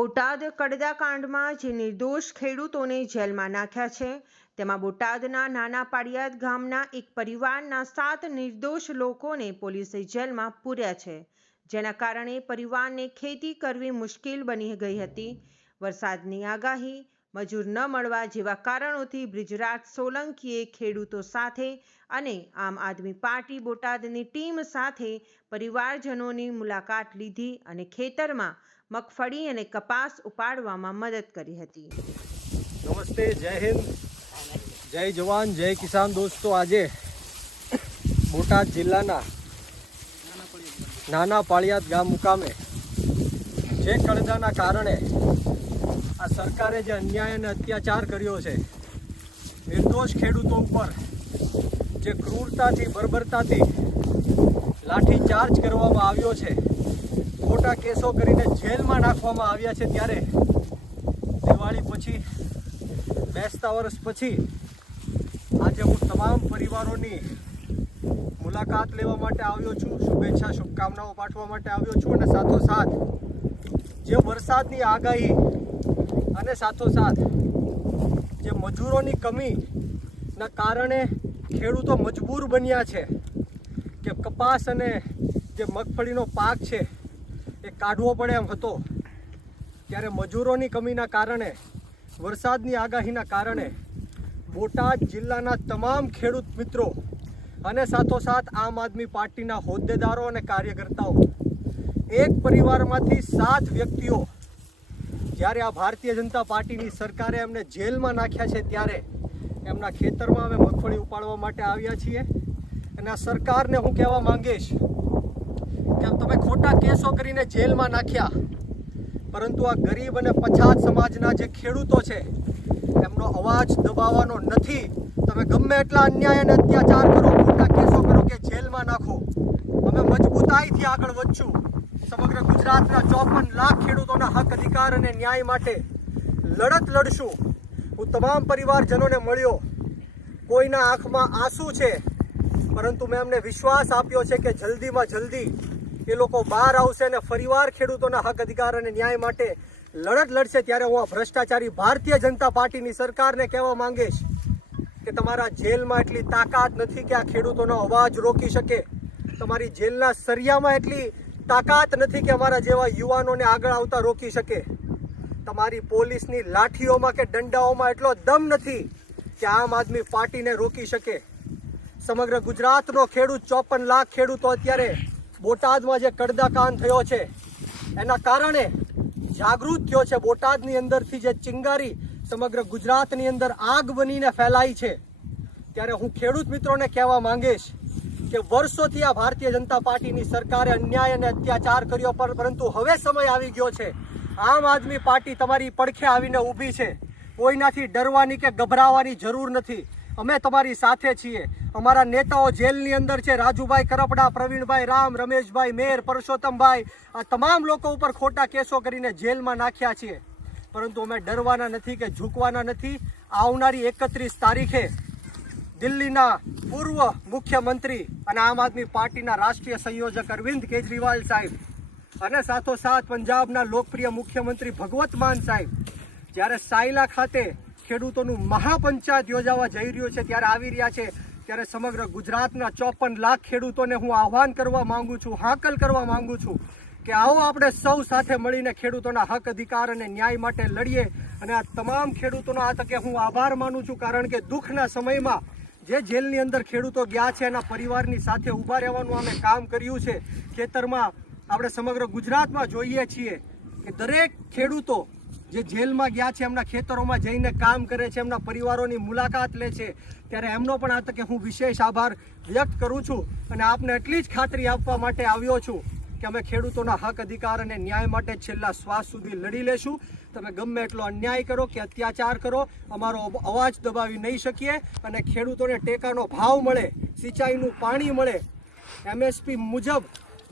બોટાદ કડદાકાંડમાં જે નિર્દોષ ખેડૂતોને જેલમાં નાખ્યા છે તેમાં બોટાદના નાના પાળિયાદ ગામના એક પરિવારના 7 નિર્દોષ લોકોને પોલીસે જેલમાં પૂર્યા છે, જેના કારણે પરિવારને ખેતી કરવી મુશ્કેલ બની ગઈ હતી। વરસાદની આગાહી, મજૂર ન મળવા જેવા કારણોથી બ્રિજરાજ સોલંકીએ ખેડૂતો સાથે અને આમ આદમી પાર્ટી બોટાદની ટીમ સાથે પરિવારજનોની મુલાકાત લીધી અને ખેતરમાં મગફળી અને કપાસ ઉપાડવામાં મદદ કરી હતી। નમસ્તે, જય હિન્દ, જય જવાન, જય કિસાન। દોસ્તો, આજે બોટાદ જિલ્લાના નાના પાળિયાદ ગામ મુકામે જે કડદાના કારણે આ સરકારે જે અન્યાય અને અત્યાચાર કર્યો છે, નિર્દોષ ખેડૂતો ઉપર જે ક્રૂરતાથી બર્બરતાથી લાઠીચાર્જ કરવામાં આવ્યો છે, ખોટા કેસો કરીને જેલમાં નાખવામાં આવ્યા છે, ત્યારે દિવાળી પછી, બેસતા વર્ષ પછી આજે હું તમામ પરિવારોની મુલાકાત લેવા માટે આવ્યો છું, શુભેચ્છા શુભકામનાઓ પાઠવવા માટે આવ્યો છું અને સાથોસાથ જે વરસાદની આગાહી અને સાથોસાથ જે મજૂરોની કમીના કારણે ખેડૂતો મજબૂર બન્યા છે કે કપાસ અને જે મગફળીનો પાક છે એ કાઢવો પડે એમ હતો, ત્યારે મજૂરોની કમીના કારણે, વરસાદની આગાહીના કારણે બોટાદ જિલ્લાના તમામ ખેડૂત મિત્રો અને સાથોસાથ આમ આદમી પાર્ટીના હોદ્દેદારો અને કાર્યકર્તાઓ, એક પરિવારમાંથી 7 વ્યક્તિઓ જ્યારે આ ભારતીય જનતા પાર્ટીની સરકારે એમને જેલમાં નાખ્યા છે, ત્યારે એમના ખેતરમાં અમે મગફળી ઉપાડવા માટે આવ્યા છીએ। અને આ સરકારને હું કહેવા માંગીશ કે તમે ખોટા કેસો કરીને જેલમાં નાખ્યા, પરંતુ આ ગરીબ અને પછાત સમાજના જે ખેડૂતો છે એમનો અવાજ દબાવવાનો નથી। તમે ગમે એટલા અન્યાય અને અત્યાચાર કરો, ખોટા કેસો કરો કે જેલમાં નાખો, અમે મજબૂતાઈથી આગળ વધશું। સમગ્ર ગુજરાતના 54 લાખ ખેડૂતોના હક, અધિકાર અને ન્યાય માટે લડત લડશું। હું તમામ પરિવારજનોને મળ્યો, કોઈના આંખમાં આંસુ છે, પરંતુ મેં એમને વિશ્વાસ આપ્યો છે કે જલ્દીમાં જલ્દી એ લોકો બહાર આવશે અને ફરીવાર ખેડૂતોના હક, અધિકાર અને ન્યાય માટે લડત લડશે। ત્યારે હું આ ભ્રષ્ટાચારી ભારતીય જનતા પાર્ટીની સરકારને કહેવા માંગીશ કે તમારા જેલમાં એટલી તાકાત નથી કે આ ખેડૂતોનો અવાજ રોકી શકે, તમારી જેલના સરિયામાં એટલી તાકાત નથી કે અમારા જેવા યુવાનોને આગળ આવતા રોકી શકે, તમારી પોલીસની લાઠીઓમાં કે દંડાઓમાં એટલો દમ નથી કે આમ આદમી પાર્ટીને રોકી શકે। સમગ્ર ગુજરાતનો ખેડૂત, 54 લાખ ખેડૂતો અત્યારે બોટાદમાં જે કડદાકાંડ થયો છે એના કારણે જાગૃત થયો છે। બોટાદની અંદરથી જે ચિંગારી સમગ્ર ગુજરાતની અંદર આગ બનીને ફેલાઈ છે, ત્યારે હું ખેડૂત મિત્રોને કહેવા માંગીશ કે વર્ષોથી આ ભારતીય જનતા પાર્ટીની સરકારે અન્યાય અને અત્યાચાર કર્યો, પરંતુ હવે સમય આવી ગયો છે, આમ આદમી પાર્ટી તમારી પડખે આવીને ઊભી છે। કોઈનાથી ડરવાની કે ગભરાવાની જરૂર નથી, અમે તમારી સાથે છીએ। અમારા નેતાઓ જેલની અંદર છે, રાજુભાઈ કરપડા, પ્રવીણભાઈ રામ, રમેશભાઈ મેર, પરસોત્તમભાઈ, આ તમામ લોકો ઉપર ખોટા કેસો કરીને જેલમાં નાખ્યા છીએ, પરંતુ અમે ડરવાના નથી કે ઝૂકવાના નથી। આવનારી 31 તારીખે દિલ્હીના પૂર્વ મુખ્યમંત્રી અને આમ આદમી પાર્ટીના રાષ્ટ્રીય સંયોજક અરવિંદ કેજરીવાલ સાહેબ અને સાથોસાથ પંજાબના લોકપ્રિય મુખ્યમંત્રી ભગવત માન સાહેબ જ્યારે સાયલા ખાતે ખેડૂતોનું મહાપંચાયત યોજાવા જઈ રહ્યું છે, ત્યારે આવી રહ્યા છે, ત્યારે સમગ્ર ગુજરાતના 54 લાખ ખેડૂતોને હું આહ્વાન કરવા માંગુ છું, હાકલ કરવા માંગુ છું કે આવો આપણે સૌ સાથે મળીને ખેડૂતોના હક, અધિકાર અને ન્યાય માટે લડીએ। અને આ તમામ ખેડૂતોનો આ તકે હું આભાર માનું છું, કારણ કે દુઃખના સમયમાં જે જેલની અંદર ખેડૂતો ગયા છે એના પરિવારની સાથે ઊભા રહેવાનું અમે કામ કર્યું છે। ખેતરમાં આપણે સમગ્ર ગુજરાતમાં જોઈએ છીએ કે દરેક ખેડૂતો જે જેલમાં ગયા છે એમના ખેતરોમાં જઈને કામ કરે છે, એમના પરિવારોની મુલાકાત લે છે, ત્યારે એમનો પણ આ તકે હું વિશેષ આભાર વ્યક્ત કરું છું અને આપને એટલી જ ખાતરી આપવા માટે આવ્યો છું કે અમે ખેડૂતોના હક, અધિકાર અને ન્યાય માટે છેલ્લા શ્વાસ સુધી લડી લેશું। તમે ગમે એટલો અન્યાય કરો કે અત્યાચાર કરો, અમારો અવાજ દબાવી નહીં શકીએ અને ખેડૂતોને ટેકાનો ભાવ મળે, સિંચાઈનું પાણી મળે, MSP મુજબ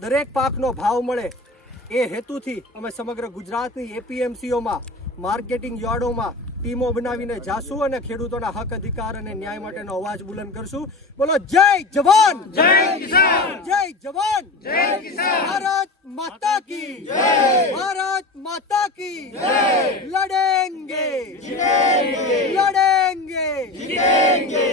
દરેક પાકનો ભાવ મળે, એ હેતુથી અમે સમગ્ર ગુજરાતની APMCઓમાં, માર્કેટિંગ યાર્ડોમાં ટીમો બનાવીને જાશું અને ખેડૂતોના હક અધિકાર અને ન્યાય માટેનો અવાજ બુલંદ કરશું. બોલો જય જવાન, જય કિસાન, જય જવાન, જય કિસાન. ભારત માતા કી જય, ભારત માતા કી જય. લડેંગે જીતેંગે, લડેંગે જીતેંગે.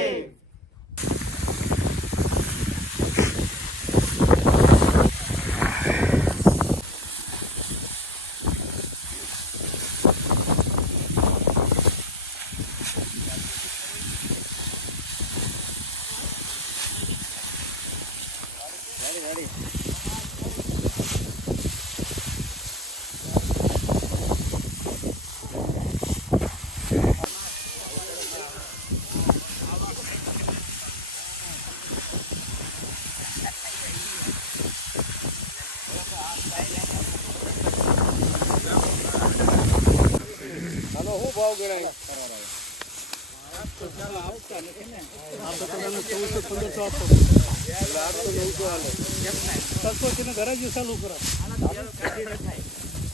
ભાવ ગણાય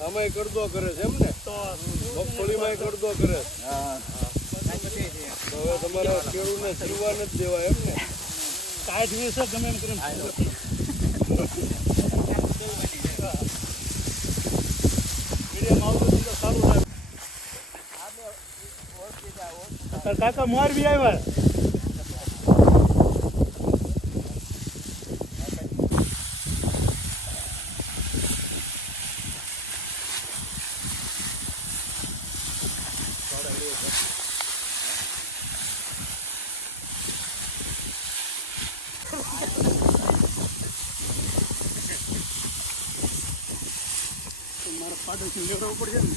આમાં કરદો કરે છે એમ ને, મગફળીમાં કરદો કરે. હવે તમારે ખેડૂતને જીવવા નથી દેવાય એમ ને. 60-20 ગમે એમ કરીને કાકા મોર બી આવ્યા. મારા પાડોશી લેવડાવવું પડશે ને.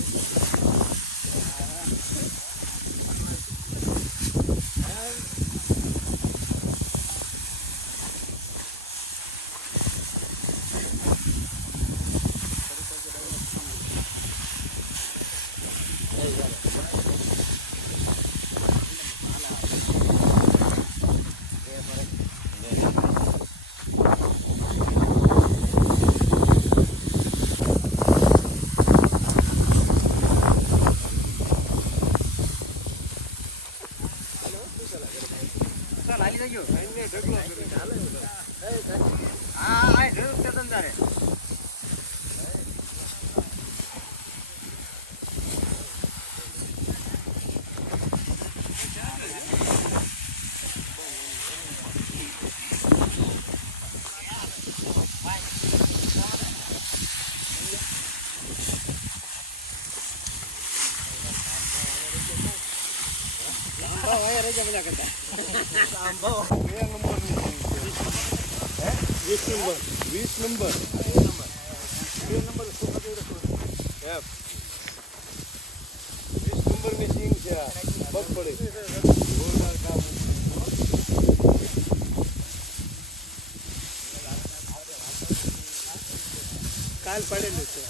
કાલ પડેલું છે.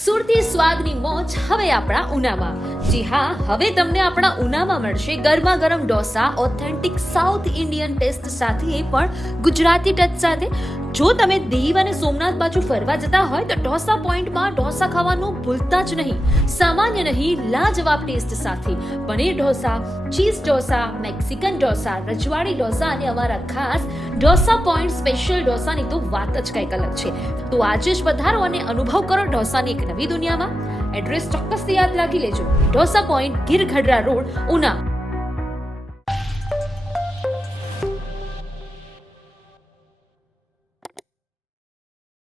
સુરતી સ્વાદની મોજ હવે આપણા ઉનામાં. જી હા, હવે તમને આપણા ઉનામાં મળશે ગરમા ગરમ dosa authentic south Indian test સાથે પણ ગુજરાતી ટચ સાથે. જો તમે દીવ અને સોમનાથ બાજુ ફરવા જતા હોય તો ઢોસા પોઈન્ટમાં ઢોસા ખાવાનું ભૂલતા જ નહીં. સામાન્ય નહીં, લાજવાબ ટેસ્ટ સાથે પનીર ઢોસા, ચીઝ ઢોસા, મેક્સિકન ઢોસા, રજવાડી ઢોસા અને અમારા ખાસ ઢોસા પોઈન્ટ સ્પેશિયલ ઢોસાની તો વાત જ કંઈક અલગ છે. તો આજે જ પધારો અને અનુભવ કરો ઢોસાની એક નવી દુનિયામાં. એડ્રેસ ચોક્કસથી યાદ રાખી લેજો. Dosa point, Gir Gadhada road, Una.